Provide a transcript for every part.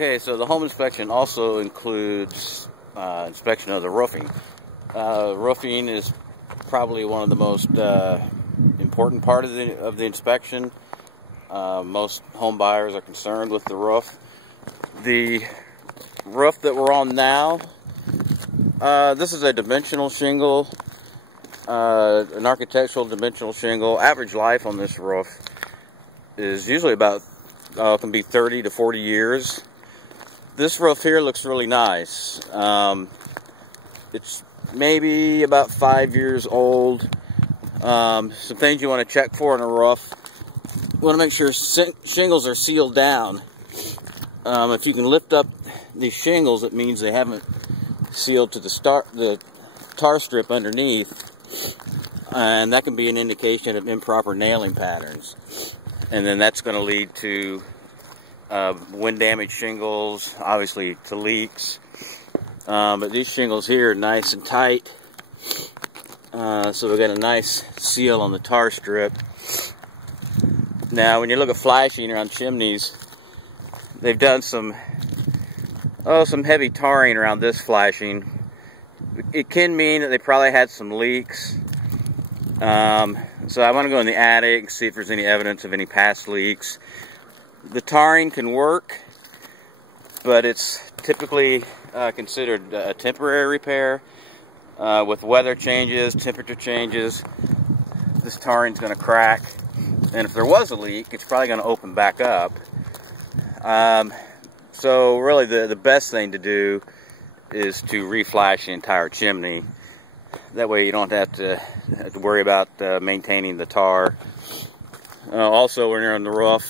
Okay, so the home inspection also includes inspection of the roofing. Roofing is probably one of the most important part of the inspection. Most home buyers are concerned with the roof. The roof that we're on now, this is a dimensional shingle, an architectural dimensional shingle. Average life on this roof is usually about can be 30 to 40 years. This roof here looks really nice. It's maybe about 5 years old. Some things you want to check for in a roof. You want to make sure shingles are sealed down. If you can lift up these shingles, it means they haven't sealed to the tar strip underneath, and that can be an indication of improper nailing patterns. And then that's going to lead to wind damaged shingles, obviously to leaks. But these shingles here are nice and tight. So we've got a nice seal on the tar strip. Now when you look at flashing around chimneys, they've done some heavy tarring around this flashing. It can mean that they probably had some leaks. So I want to go in the attic and see if there's any evidence of any past leaks. The tarring can work, but it's typically considered a temporary repair. With weather changes, temperature changes, this tarring's going to crack, and if there was a leak, it's probably going to open back up. So really the best thing to do is to reflash the entire chimney. That way you don't have to worry about maintaining the tar. Also, when you're on the roof,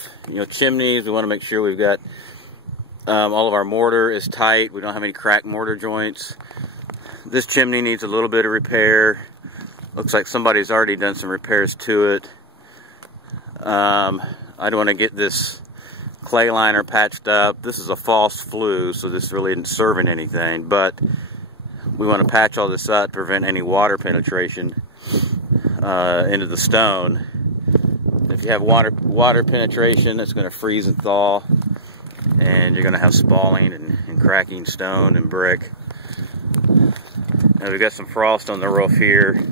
chimneys, we want to make sure we've got all of our mortar is tight. We don't have any cracked mortar joints. This chimney needs a little bit of repair. Looks like somebody's already done some repairs to it. I don't want to get this clay liner patched up. This is a false flue, so this really isn't serving anything, but we want to patch all this up to prevent any water penetration into the stone. If you have water penetration, it's going to freeze and thaw, and you're going to have spalling and cracking stone and brick. Now we've got some frost on the roof here,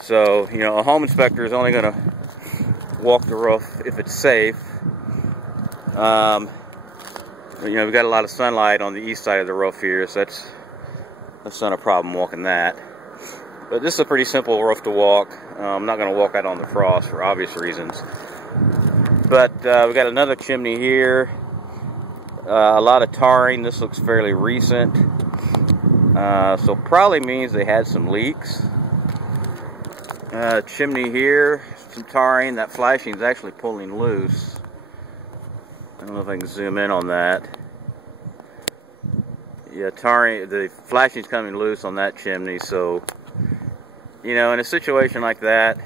so a home inspector is only going to walk the roof if it's safe. We've got a lot of sunlight on the east side of the roof here, so that's not a problem walking that. But this is a pretty simple roof to walk. I'm not going to walk out on the frost for obvious reasons. But we've got another chimney here. A lot of tarring. This looks fairly recent. So probably means they had some leaks. Chimney here, some tarring. That flashing is actually pulling loose. I don't know if I can zoom in on that. Yeah, tarring, the flashing's coming loose on that chimney, so in a situation like that,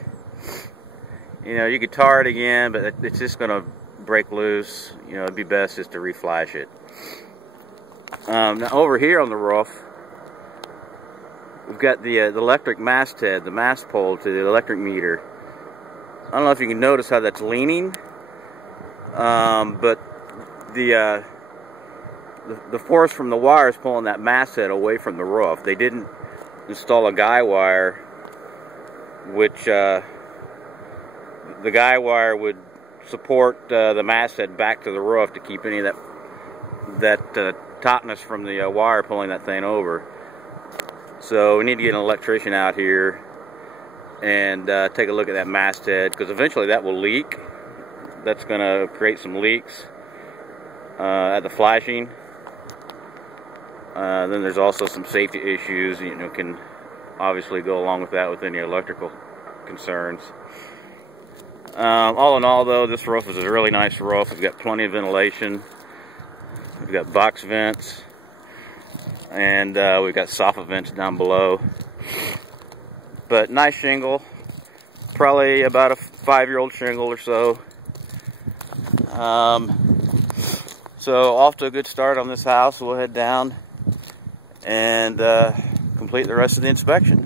you could tar it again, but it's just going to break loose. It'd be best just to reflash it. Now over here on the roof, we've got the electric masthead, the mast pole to the electric meter. I don't know if you can notice how that's leaning, but the force from the wire is pulling that masthead away from the roof. They didn't install a guy wire, which the guy wire would support the masthead back to the roof to keep any of that tautness from the wire pulling that thing over. So we need to get an electrician out here and take a look at that masthead, because eventually that will leak. That's going to create some leaks at the flashing. Then there's also some safety issues, can obviously go along with that with any electrical concerns. All in all though, this roof is a really nice roof. We've got plenty of ventilation. We've got box vents, and we've got soffit vents down below. But nice shingle, probably about a 5-year-old shingle or so. So off to a good start on this house. We'll head down and complete the rest of the inspection.